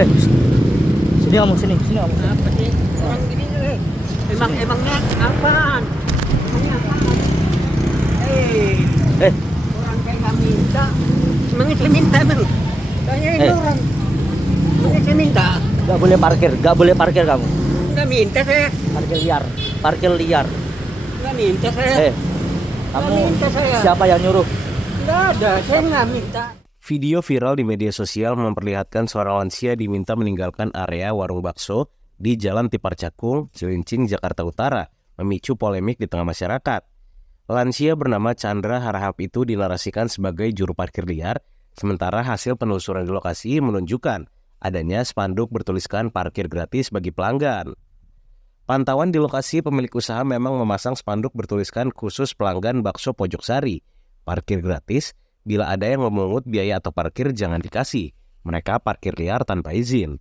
Weh, sini kamu, sini kamu. Apa sih? Orang gini nih. Emangnya apaan? Emangnya apaan? Eh, Orang kayak nggak minta. Emangnya saya minta bang? Saya ini orang. Emangnya saya minta? gak boleh parkir kamu. Nggak minta saya. Parkir liar. Nggak minta saya. Kamu Nggak minta saya. siapa yang nyuruh? Nggak ada. Saya nggak minta. Video viral di media sosial memperlihatkan seorang lansia diminta meninggalkan area warung bakso di Jalan Tipar Cakung, Cilincing, Jakarta Utara, memicu polemik di tengah masyarakat. Lansia bernama Chandra Harahap itu dinarasikan sebagai juru parkir liar, sementara hasil penelusuran di lokasi menunjukkan adanya spanduk bertuliskan parkir gratis bagi pelanggan. Pantauan di lokasi, pemilik usaha memang memasang spanduk bertuliskan khusus pelanggan bakso Pojok Sari, parkir gratis. Bila ada yang memungut biaya atau parkir jangan dikasih, mereka parkir liar tanpa izin.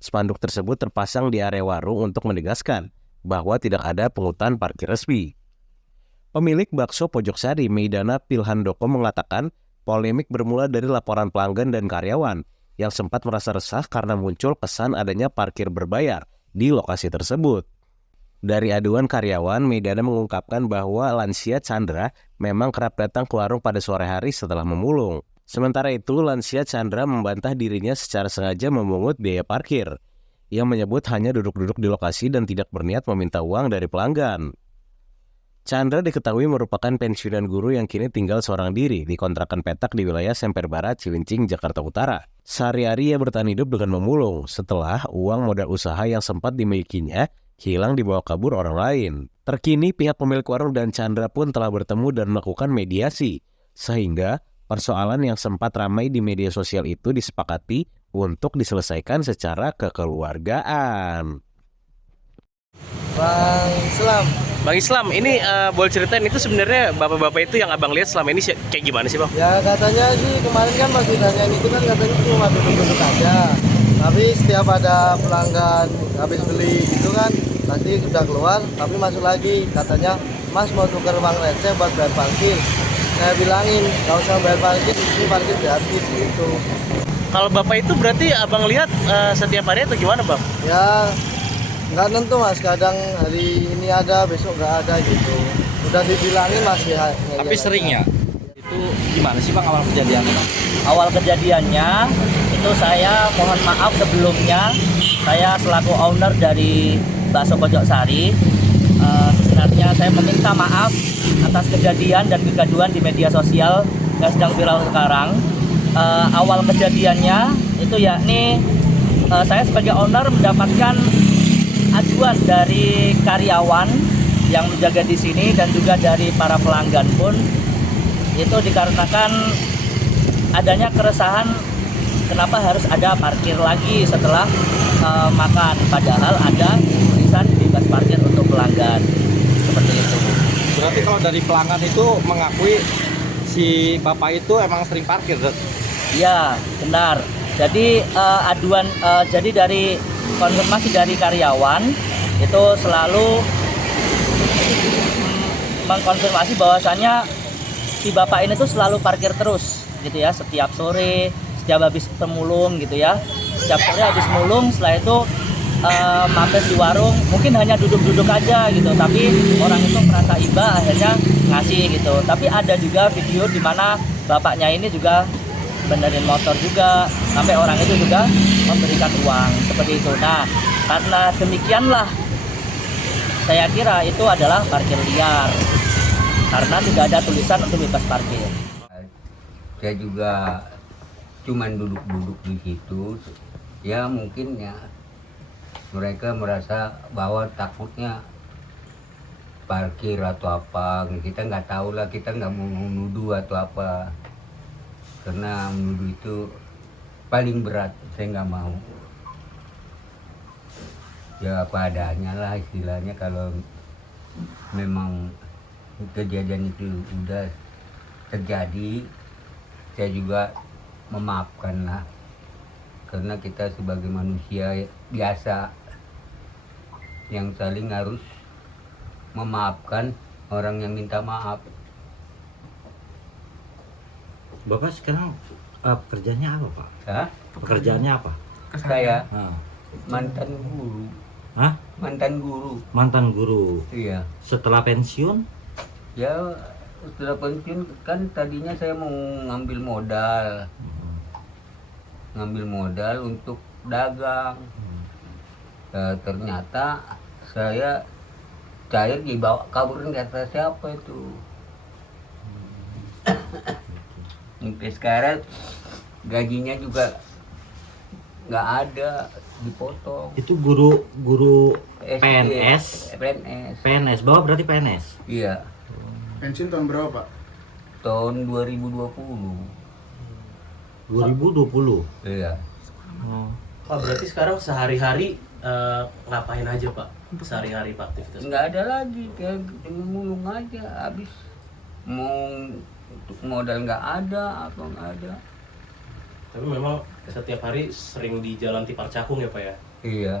Spanduk tersebut terpasang di area warung untuk menegaskan bahwa tidak ada pungutan parkir resmi. Pemilik bakso Pojok Sari, Meidana Pilhandoko, mengatakan polemik bermula dari laporan pelanggan dan karyawan yang sempat merasa resah karena muncul kesan adanya parkir berbayar di lokasi tersebut. Dari aduan karyawan, Meidana mengungkapkan bahwa lansia Chandra memang kerap datang ke warung pada sore hari setelah memulung. Sementara itu, lansia Chandra membantah dirinya secara sengaja memungut biaya parkir. Ia menyebut hanya duduk-duduk di lokasi dan tidak berniat meminta uang dari pelanggan. Chandra diketahui merupakan pensiunan guru yang kini tinggal seorang diri di kontrakan petak di wilayah Semper Barat, Cilincing, Jakarta Utara. Sehari-hari ia bertahan hidup dengan memulung setelah uang modal usaha yang sempat dimilikinya hilang dibawa kabur orang lain. Terkini pihak pemilik warung dan Chandra pun telah bertemu dan melakukan mediasi, sehingga persoalan yang sempat ramai di media sosial itu disepakati untuk diselesaikan secara kekeluargaan. Bang Islam, ini boleh ceritain itu sebenarnya bapak-bapak itu yang abang lihat selama ini kayak gimana sih bang? Ya katanya sih kemarin kan masih tanya itu kan katanya cuma duduk-duduk aja. Tapi setiap ada pelanggan habis beli itu kan pasti sudah keluar, tapi masuk lagi katanya Mas mau tukar uang receh buat bayar parkir. Saya bilangin nggak usah bayar parkir, ini parkir gratis gitu. Kalau bapak itu berarti abang lihat setiap hari atau gimana bang? Ya nggak tentu Mas, kadang hari ini ada besok nggak ada gitu. Udah dibilangin masih. Tapi seringnya itu gimana sih bang awal kejadiannya? Awal kejadiannya itu saya mohon maaf sebelumnya, saya selaku owner dari Bakso Pojok Sari, sebenarnya saya meminta maaf atas kejadian dan kegaduhan di media sosial yang sedang viral sekarang. Awal kejadiannya itu yakni saya sebagai owner mendapatkan aduan dari karyawan yang menjaga di sini dan juga dari para pelanggan pun, itu dikarenakan adanya keresahan kenapa harus ada parkir lagi setelah makan, padahal ada tulisan bebas parkir untuk pelanggan seperti itu. Berarti kalau dari pelanggan itu mengakui si bapak itu emang sering parkir? Iya, benar. Jadi jadi dari konfirmasi dari karyawan itu selalu mengkonfirmasi bahwasannya si bapak ini tuh selalu parkir terus gitu ya, setiap sore, setiap habis pemulung gitu ya. Setiap sore habis mulung, setelah itu mampir di warung, mungkin hanya duduk-duduk aja gitu, tapi orang itu merasa iba akhirnya ngasih gitu. Tapi ada juga video di mana bapaknya ini juga benerin motor juga, sampai orang itu juga memberikan uang seperti itu. Nah, karena demikianlah saya kira itu adalah parkir liar karena tidak ada tulisan untuk bebas parkir. Saya juga cuman duduk-duduk di situ, ya mungkin ya mereka merasa bahwa takutnya parkir atau apa, kita nggak tahu lah, kita nggak mau menuduh atau apa, karena menuduh itu paling berat, saya nggak mau. Ya apa adanya lah istilahnya, kalau memang kejadian itu udah terjadi, saya juga memaafkan lah, karena kita sebagai manusia biasa yang saling harus memaafkan orang yang minta maaf. Bapak sekarang pekerjaannya apa Pak? Hah? Pekerjaannya apa? Saya Nah. mantan guru. Hah? Mantan guru. Mantan guru. Iya. Setelah pensiun? Ya setelah pensiun kan tadinya saya mau ngambil modal. Ngambil modal untuk dagang. Ternyata saya cair dibawa kaburin kata siapa itu. Sampai sekarang gajinya juga nggak ada, dipotong. Itu guru SD, PNS. PNS. PNS, Bapak berarti PNS? Iya, Pensiun tahun berapa, Pak? tahun 2020. 2020. Iya. Pak berarti sekarang sehari-hari ngapain aja Pak? Sehari-hari Pak aktivitas? Nggak ada lagi, kayak mulung aja. Habis mau untuk modal nggak ada, apa nggak ada. Tapi memang setiap hari sering di Jalan Tipar Cakung ya Pak ya? Iya,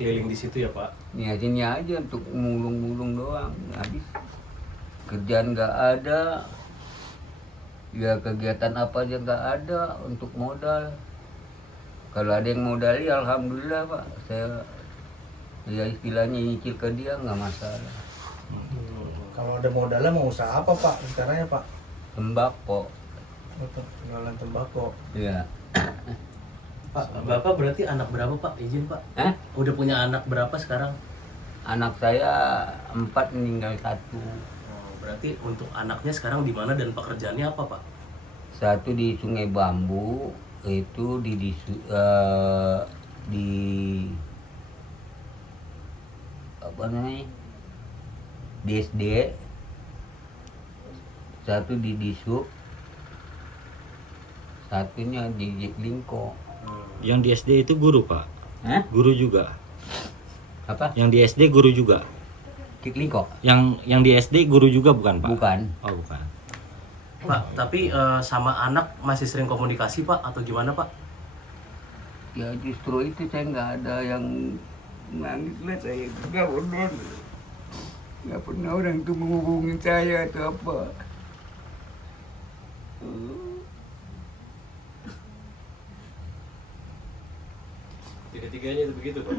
Keliling di situ ya Pak? niatinnya aja untuk mulung-mulung doang. Habis kerjaan nggak ada, ya kegiatan apa aja nggak ada untuk modal. Kalau ada yang modali, alhamdulillah Pak. Saya ya istilahnya nyicil ke dia nggak masalah. Kalau ada modalnya mau usaha apa, Pak? Rencananya, Pak? Tembakau, Untuk jualan tembakau. ya. Pak, Bapak berarti anak berapa Pak? Izin Pak. Udah punya anak berapa sekarang? Anak saya 4, meninggal 1. Oh, berarti untuk anaknya sekarang di mana dan pekerjaannya apa Pak? Satu di Sungai Bambu, itu di apa namanya, di SD. Satu di Disub, satunya di Jeklingko. Yang di SD itu guru Pak? Hah? Guru juga? Apa? Yang di SD guru juga? Jeklingko? Yang di SD guru juga bukan Pak? Bukan. Oh bukan. Pak, tapi sama anak masih sering komunikasi Pak atau gimana Pak? Ya justru itu saya nggak ada yang nangis lah, saya nggak pernah orang itu menghubungi saya atau apa. Tiga-tiganya itu begitu Pak?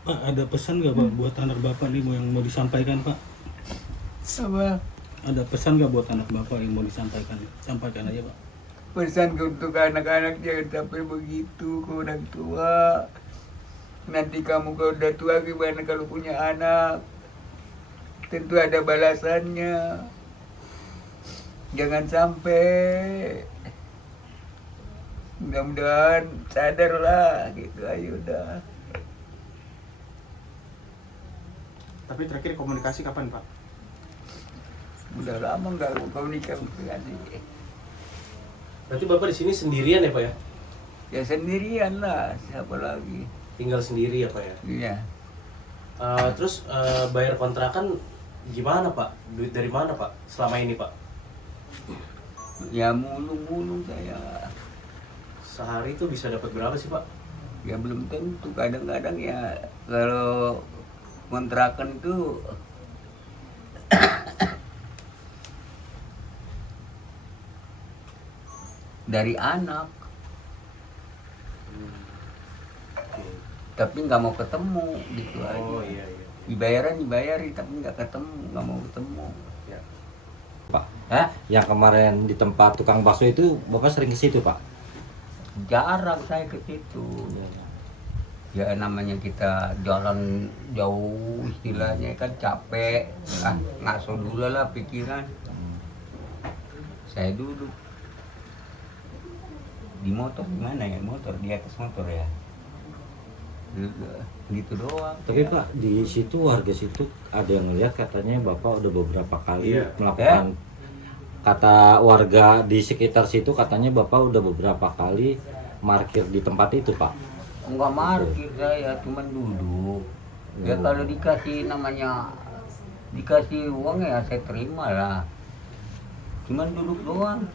Pak, ada pesan nggak Pak buat anak Bapak nih yang mau disampaikan Pak? Apa Ada pesan nggak buat anak Bapak yang mau disampaikan? Sampaikan aja Pak. pesan untuk anak-anak, jangan sampai begitu ke orang tua. Nanti kamu kalau udah tua gimana kalau punya anak? Tentu ada balasannya. Jangan sampai. Mudah-mudahan sadarlah gitu, ayo udah. Tapi terakhir komunikasi kapan, Pak? Udah lama nggak komunikasi. Berarti Bapak di sini sendirian ya Pak ya? Ya sendirian lah, siapa lagi? Tinggal sendiri ya Pak ya? Iya. Terus bayar kontrakan gimana Pak? Duit dari mana Pak selama ini Pak? Ya mulung-mulung saya. Sehari itu bisa dapat berapa sih Pak? Ya belum tentu, kadang-kadang ya kalau kontrakan itu dari anak, tapi nggak mau ketemu gitu aja. Oh iya iya. Dibayari tapi nggak ketemu, nggak mau ketemu. Pak, yang kemarin di tempat tukang bakso itu Bapak sering ke situ Pak? Jarang saya ke situ. Ya namanya kita jalan jauh, istilahnya kan capek, ngaso dulu lah pikiran. Saya duduk di motor, gimana ya, motor di atas motor ya, gitu doang. Tapi ya. Pak, di situ warga situ ada yang ngeliat katanya Bapak udah beberapa kali Iya. melakukan, kata warga di sekitar situ katanya Bapak udah beberapa kali parkir di tempat itu Pak. Enggak markir saya, cuman duduk. Ya kalau dikasih dikasih uang ya saya terima lah. Cuman duduk doang.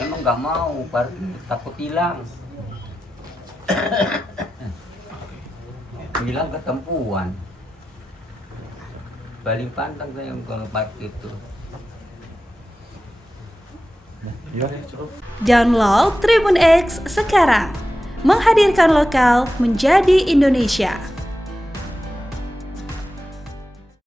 Memang nggak mau parkir, takut hilang. Hilang ketempuan. Paling pantang saya kalau parkir itu. Download Tribun X sekarang. Menghadirkan lokal menjadi Indonesia.